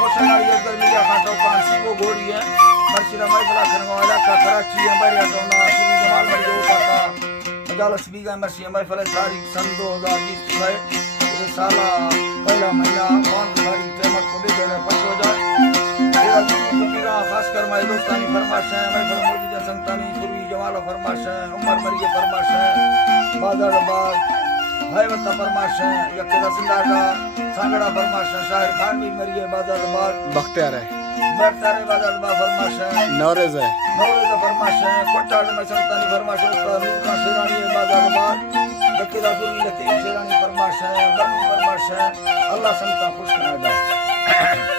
खुशन वाली अगर मीडिया खाटो कांसी वो गोरी है मर्शिदा महफिल खरगोला का कराची है बरिया टोना सुनी जमाल में जो का मजालस बीगा मर्शिदा महफिल तारीख सन 2020 है ये साला पहला महीना कौन तारीख कीमत को दे देने 5000 ये कुबीरा खासकर मैं दोस्तानी फरमाश है महफिल मौजूद संतानी पूर्वी जमाल फरमाश है उमर मरिए फरमाश है बादल बाग हैवता फरमाश है यके रसंदार का सांगड़ा फरमाश है शाहिर खान भी मरिए बादल बाग बख्तियार है बादल बाग फरमाश है नौरेज फरमाश है कोटाड़ में संतानी फरमाश है नूर का शेरानी बादल बाग यके रसूल लतीफ शेरानी फरमाश है बन्नू फरमाश है अल्लाह संता खुश करादा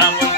I'm